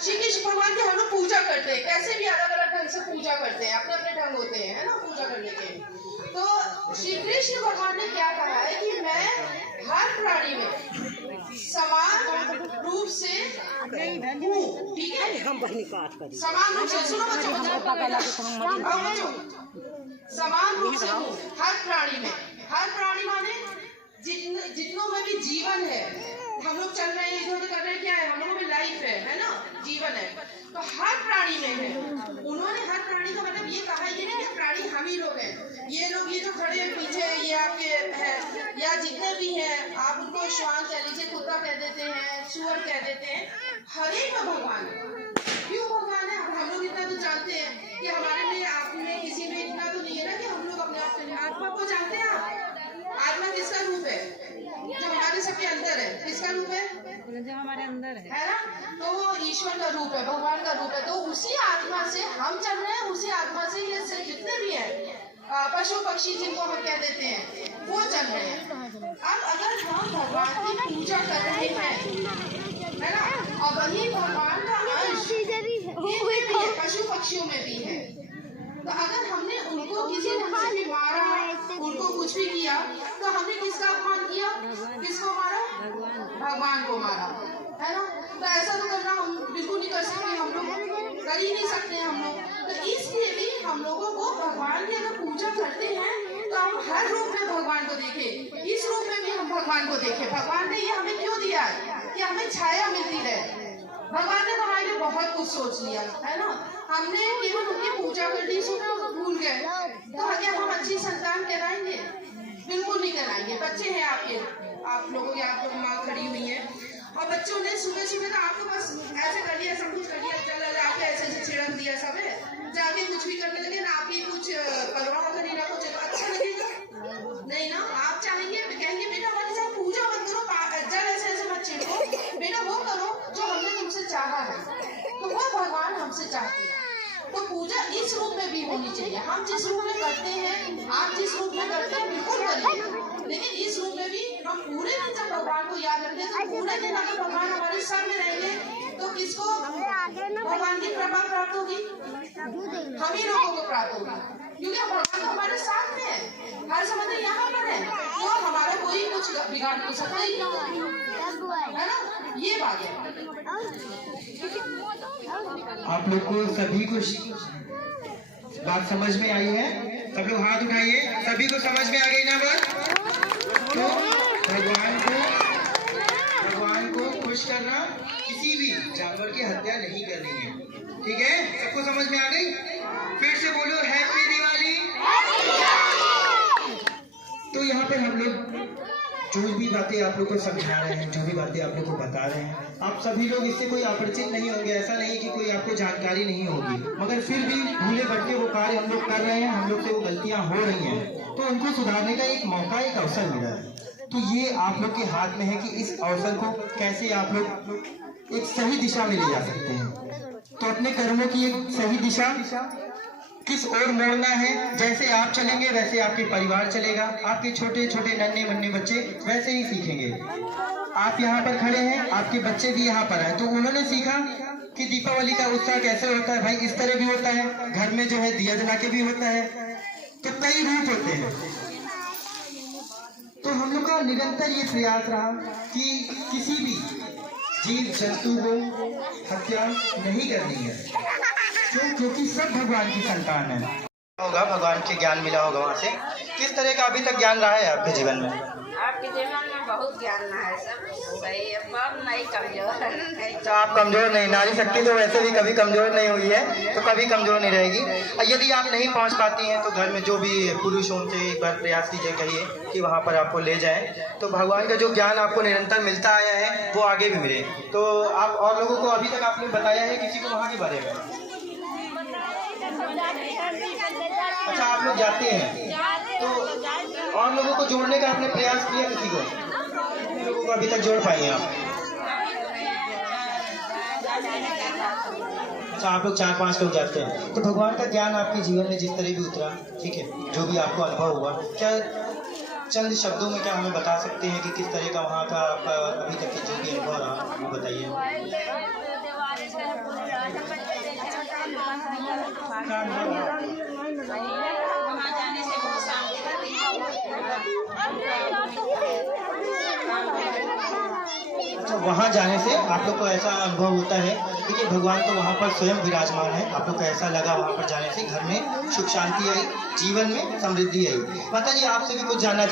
श्री कृष्ण भगवान की हम लोग पूजा करते हैं, कैसे भी अलग अलग ढंग से पूजा करते हैं, अपने अपने ढंग होते हैं, है ना, पूजा करने के। तो श्री कृष्ण भगवान ने क्या कहा है कि मैं हर प्राणी में समान रूप से हूँ, ठीक है, समान रूप से, सुनो बच्चों, समान रूप से हूँ हर प्राणी में। हर प्राणी माने जितनों में भी जीवन है, हम लोग चल रहे हैं, इधर कर रहे हैं, क्या है, हम लोगों में लाइफ है ना, जीवन है, तो हर प्राणी में है। उन्होंने हर प्राणी का मतलब ये कहा, ये नहीं कि प्राणी हम ही लोग हैं, ये लोग ये जो खड़े हैं पीछे, ये आपके हैं, या जितने भी हैं, आप उनको श्वान कह लीजिए, कुत्ता कह देते हैं, सुअर कह देते हैं, हर एक का भगवान है। क्यों भगवान है? हम लोग इतना तो जानते हैं कि हमारे में, आप में, किसी में इतना तो नहीं है ना कि हम लोग अपने आप से, आत्मा को जानते हैं आप? आत्मा किसका रूप है? जो हमारे सबके अंदर है, किसका रूप है? जो हमारे अंदर है ना, तो वो ईश्वर का रूप है, भगवान का रूप है। तो उसी आत्मा से हम चल रहे हैं, उसी आत्मा से ये जितने भी हैं पशु पक्षी जिनको हम कह देते हैं, वो चल रहे हैं। अब अगर हम भगवान की पूजा कर रहे हैं, है ना, और वही भगवान का अंश पशु पक्षियों में भी है, तो अगर हमने उनको किसी ढंग से भी मारा, उनको कुछ भी किया, तो हमने किसका अपमान किया? किसको मारा? भगवान को मारा, है ना। तो ऐसा तो करना हम बिल्कुल नहीं कर सकते, हम लोग कर ही नहीं सकते हम लोग। तो इसलिए भी हम लोगों को भगवान की अगर पूजा करते हैं तो हम हर रूप में भगवान को देखें, इस रूप में भी हम भगवान को देखें। भगवान ने ये हमें क्यों दिया है कि हमें छाया मिलती रहे। भगवान ने हमारे लिए बहुत कुछ सोच लिया, है ना। हमने केवल उनकी पूजा कर दी, सुबह भूल गए, तो क्या हम अच्छी संतान कहलाएंगे? बिल्कुल नहीं कहलाएंगे। बच्चे हैं आपके, आप लोगों की, आप लोग माँ खड़ी हुई है, और बच्चों ने सुबह सुबह तो आपको बस ऐसे कर लिया, सब कुछ कर लिया, चल जाके ऐसे छिड़क दिया, सब है, जाके कुछ भी करने लगे ना, आप ही कुछ परवाह करिए ना, कुछ अच्छा लगेगा नहीं ना। आप चाहेंगे, कहेंगे बेटा हमारे साथ पूजा मत करो, जल ऐसे ऐसे मत छिड़को, बेटा वो करो जो हमने तुमसे चाहा है, तो वो भगवान हमसे चाहते हैं। तो पूजा इस रूप में भी होनी चाहिए। हम जिस रूप में करते हैं, आप जिस रूप में करते हैं बिल्कुल करिए, लेकिन इस रूप में भी हम पूरे दिन जब भगवान को याद रखते हैं, तो पूरे दिन अगर भगवान हमारे साथ में रहेंगे तो किसको भगवान की कृपा प्राप्त होगी? हम ही लोगों को प्राप्त होगी, क्योंकि भगवान तो हमारे साथ में है, हर समय तो यहाँ पर है, तो हमारा कोई कुछ बिगाड़ नहीं सकता ही नहीं, है ना। ये बात है। आप लोग को सभी को बात समझ में आई है? सब लोग हाथ उठाइए, सभी को समझ में आ गई ना बात? तो भगवान को खुश करना, किसी भी जानवर की हत्या नहीं करनी है, ठीक है? सबको समझ में आ गई? फिर से बोलो हैप्पी दिवाली। तो यहाँ पर हम लोग जो भी बातें आप लोग को समझा रहे हैं, जो भी बातें आप लोग को बता रहे हैं, आप सभी लोग इससे कोई अपरिचित नहीं होंगे। ऐसा नहीं कि कोई आपको जानकारी नहीं होगी, मगर फिर भी भूले भटके वो कार्य हम लोग कर रहे हैं, हम लोग से वो गलतियां हो रही हैं, तो उनको सुधारने का एक मौका, एक अवसर मिला है। तो ये आप लोग के हाथ में है कि इस अवसर को कैसे आप लोग एक सही दिशा में ले जा सकते हैं। तो अपने कर्मों की एक सही दिशा किस ओर मोड़ना है, जैसे आप चलेंगे वैसे आपके परिवार चलेगा, आपके छोटे छोटे नन्हे मुन्ने बच्चे वैसे ही सीखेंगे। आप यहाँ पर खड़े हैं, आपके बच्चे भी यहाँ पर हैं, तो उन्होंने सीखा कि दीपावली का उत्साह कैसे होता है। भाई इस तरह भी होता है, घर में जो है दिया जला के भी होता है, तो कई रूप होते हैं। तो हम लोग का निरंतर ये प्रयास रहा कि किसी भी जीव जंतु को हत्या नहीं करनी है, क्योंकि सब भगवान की संतान है। होगा भगवान के ज्ञान मिला होगा वहाँ से। किस तरह का अभी तक ज्ञान रहा है आपके जीवन में? आपके जीवन में बहुत ज्ञान है, सब सही है, पर नहीं कमजोर नहीं। अच्छा, आप कमजोर नहीं, नारी शक्ति तो वैसे भी कभी कमजोर नहीं हुई है, तो कभी कमजोर नहीं रहेगी। और यदि आप नहीं पहुँच पाती हैं तो घर में जो भी पुरुष हों से एक बार प्रयास कीजिए, कहिए कि वहाँ पर आपको ले जाएं, तो भगवान का जो ज्ञान आपको निरंतर मिलता आया है वो आगे भी मिले। तो आप और लोगों को अभी तक आपने बताया है किसी को वहाँ के बारे में? अच्छा, आप लोग जाते हैं, तो और लोगों को जोड़ने का आपने प्रयास किया किसी को? कितने लोगों को अभी तक जोड़ पाए हैं आप? अच्छा, आप लोग 4-5 लोग जाते हैं। तो भगवान का ज्ञान आपके जीवन में जिस तरह भी उतरा, ठीक है, जो भी आपको अनुभव हुआ, क्या चंद शब्दों में क्या हमें बता सकते हैं कि किस तरह का वहाँ का आपका अभी तक जो भी अनुभव रहा वो बताइए। वहाँ जाने से बहुत शांति रहती है। अच्छा, वहाँ जाने से आप लोग को ऐसा अनुभव होता है? देखिए, भगवान तो वहाँ पर स्वयं विराजमान है। आप लोग को ऐसा लगा वहाँ पर जाने से घर में सुख शांति आई, जीवन में समृद्धि आई। माता जी, आपसे भी कुछ जानना